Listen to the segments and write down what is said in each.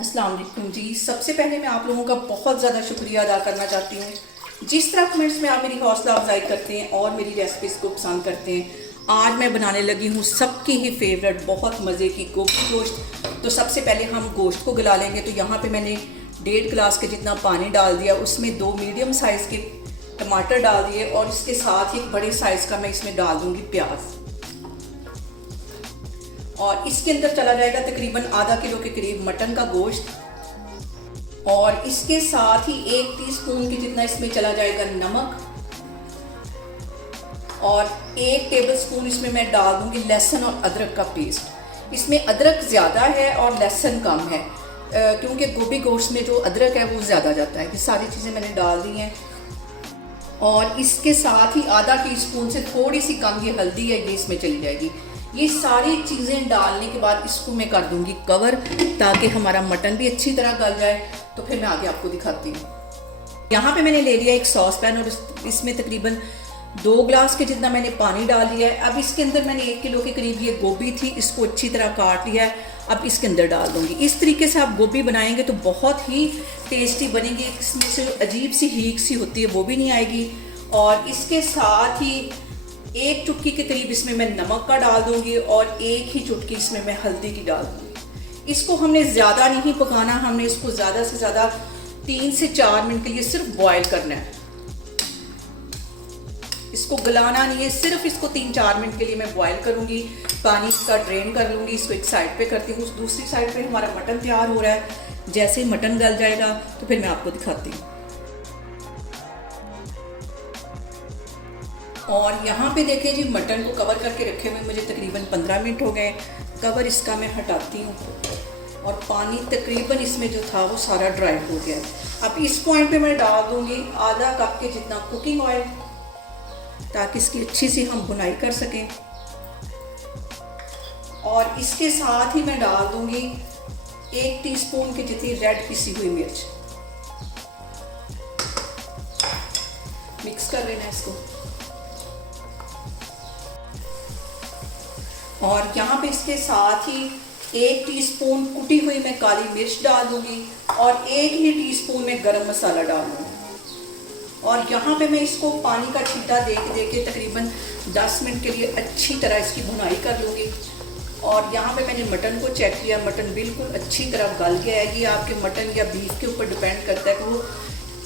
अस्सलाम वालेकुम जी। सबसे पहले मैं आप लोगों का बहुत ज़्यादा शुक्रिया अदा करना चाहती हूँ। जिस तरह कमेंट्स में आप मेरी हौसला अफजाई करते हैं और मेरी रेसिपीज़ को पसंद करते हैं। आज मैं बनाने लगी हूँ सबकी ही फेवरेट बहुत मज़े की गोभी गोश्त। तो सबसे पहले हम गोश्त को गला लेंगे। तो यहाँ पे मैंने 1.5 गिलास के जितना पानी डाल दिया, उसमें 2 मीडियम साइज़ के टमाटर डाल दिए और इसके साथ ही एक बड़े साइज़ का मैं इसमें डाल दूँगी प्याज। और इसके अंदर चला जाएगा तकरीबन आधा किलो के करीब मटन का गोश्त और इसके साथ ही 1 टीस्पून के जितना इसमें चला जाएगा नमक और 1 टेबलस्पून इसमें मैं डाल दूंगी लहसुन और अदरक का पेस्ट। इसमें अदरक ज़्यादा है और लहसुन कम है क्योंकि गोभी गोश्त में जो अदरक है वो ज़्यादा जाता है। ये सारी चीज़ें मैंने डाल दी हैं और इसके साथ ही आधा टीस्पून से थोड़ी सी कम ये हल्दी है, ये इसमें चली जाएगी। ये सारी चीज़ें डालने के बाद इसको मैं कर दूंगी कवर ताकि हमारा मटन भी अच्छी तरह गल जाए। तो फिर मैं आगे आपको दिखाती हूँ। यहाँ पे मैंने ले लिया एक सॉस पैन और इसमें तकरीबन 2 गिलास के जितना मैंने पानी डाल दिया है। अब इसके अंदर मैंने 1 किलो के करीब ये गोभी थी, इसको अच्छी तरह काट लिया है। अब इसके अंदर डाल दूंगी। इस तरीके से आप गोभी बनाएंगे तो बहुत ही टेस्टी बनेगी। इसमें से अजीब सी हीक सी होती है वो भी नहीं आएगी। और इसके साथ ही 1 चुटकी के करीब इसमें मैं नमक का डाल दूंगी और 1 ही चुटकी इसमें मैं हल्दी की डाल दूंगी। इसको हमने ज़्यादा नहीं पकाना, हमने इसको ज़्यादा से ज़्यादा 3 से 4 मिनट के लिए सिर्फ बॉयल करना है। इसको गलाना नहीं है, सिर्फ इसको 3-4 मिनट के लिए मैं बॉयल करूंगी। पानी इसका ड्रेन कर लूँगी। इसको एक साइड पे करती हूँ। दूसरी साइड पे हमारा मटन तैयार हो रहा है। जैसे ही मटन गल जाएगा तो फिर मैं आपको दिखाती हूँ। और यहाँ पे देखें जी, मटन को कवर करके रखे हुए मुझे तकरीबन 15 मिनट हो गए। कवर इसका मैं हटाती हूँ और पानी तकरीबन इसमें जो था वो सारा ड्राई हो गया। अब इस पॉइंट पे मैं डाल दूँगी आधा कप के जितना कुकिंग ऑयल ताकि इसकी अच्छी सी हम भुनाई कर सकें। और इसके साथ ही मैं डाल दूँगी 1 टीस्पून की जितनी रेड पिसी हुई मिर्च। मिक्स कर लेना है इसको। और यहाँ पे इसके साथ ही 1 टीस्पून कुटी हुई मैं काली मिर्च डाल दूंगी और 1 ही टीस्पून में गरम मसाला डाल दूंगी। और यहाँ पे मैं इसको पानी का छींटा दे के तकरीबन 10 मिनट के लिए अच्छी तरह इसकी भुनाई कर लूँगी। और यहाँ पे मैंने मटन को चेक किया, मटन बिल्कुल अच्छी तरह गल गया है। ये आपके मटन या बीफ के ऊपर डिपेंड करता है कि वो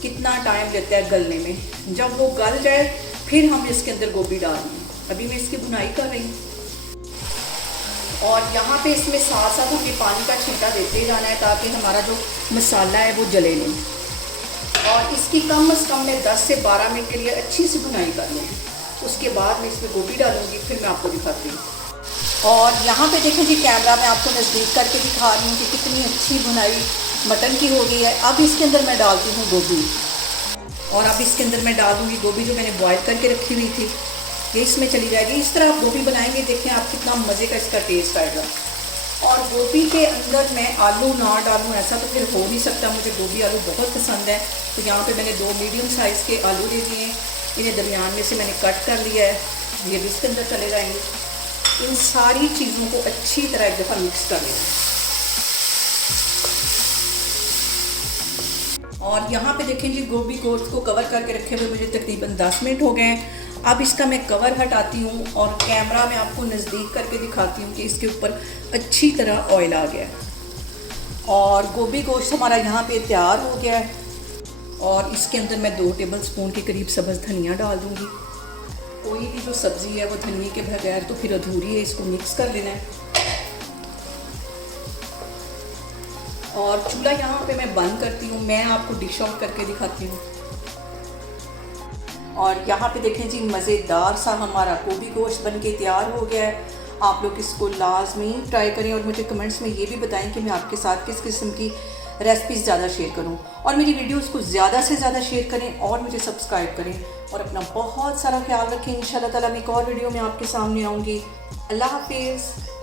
कितना टाइम लेता है गलने में। जब वो गल जाए फिर हम इसके अंदर गोभी डालेंगे। अभी मैं इसकी भुनाई कर रही हूँ। और यहाँ पे इसमें साथ साथ हमें पानी का छींटा देते जाना है ताकि हमारा जो मसाला है वो जले नहीं। और इसकी कम से कम मैं 10 से 12 मिनट के लिए अच्छी सी भुनाई कर लूँगी। उसके बाद मैं इसमें गोभी डालूँगी, फिर मैं आपको दिखाती हूँ। और यहाँ पे देखें जी, कैमरा में आपको नज़दीक करके दिखा रही हूँ कि कितनी अच्छी भुनाई मटन की हो गई है। अब इसके अंदर मैं डालती हूँ गोभी और अब इसके अंदर मैं डाल दूँगी गोभी जो मैंने बॉयल करके रखी हुई थी, ये इसमें चली जाएगी। इस तरह आप गोभी बनाएंगे, देखें आप कितना मज़े का इसका टेस्ट आएगा। और गोभी के अंदर मैं आलू ना डालूँ ऐसा तो फिर हो नहीं सकता। मुझे गोभी आलू बहुत पसंद है। तो यहाँ पे मैंने 2 मीडियम साइज़ के आलू ले लिए हैं। इन्हें दरमियान में से मैंने कट कर लिया है। ये भी इसके अंदर चले जाएंगे। इन सारी चीज़ों को अच्छी तरह एक दफ़ा मिक्स कर लेना। और यहाँ पे देखें जी, गोभी गोश्त को कवर करके रखे हुए मुझे तकरीबन 10 मिनट हो गए हैं। अब इसका मैं कवर हटाती हूँ और कैमरा में आपको नज़दीक करके दिखाती हूँ कि इसके ऊपर अच्छी तरह ऑयल आ गया है। और गोभी गोश्त हमारा यहाँ पे तैयार हो गया है। और इसके अंदर मैं 2 टेबलस्पून के करीब सब्ज़ धनिया डाल दूँगी। कोई भी जो सब्ज़ी है वो धनिए के बगैर तो फिर अधूरी है। इसको मिक्स कर लेना है। और चूल्हा यहाँ पे मैं बंद करती हूँ। मैं आपको डिश आउट करके दिखाती हूँ। और यहाँ पे देखें जी, मज़ेदार सा हमारा गोभी गोश्त बन के तैयार हो गया है। आप लोग इसको लाजमी ट्राई करें और मुझे कमेंट्स में ये भी बताएं कि मैं आपके साथ किस किस्म की रेसिपीज़ ज़्यादा शेयर करूं। और मेरी वीडियोस को ज़्यादा से ज़्यादा शेयर करें और मुझे सब्सक्राइब करें। और अपना बहुत सारा ख्याल रखें। इंशाल्लाह ताला मैं एक और वीडियो में आपके सामने आऊँगी। अल्लाह हाफिज़।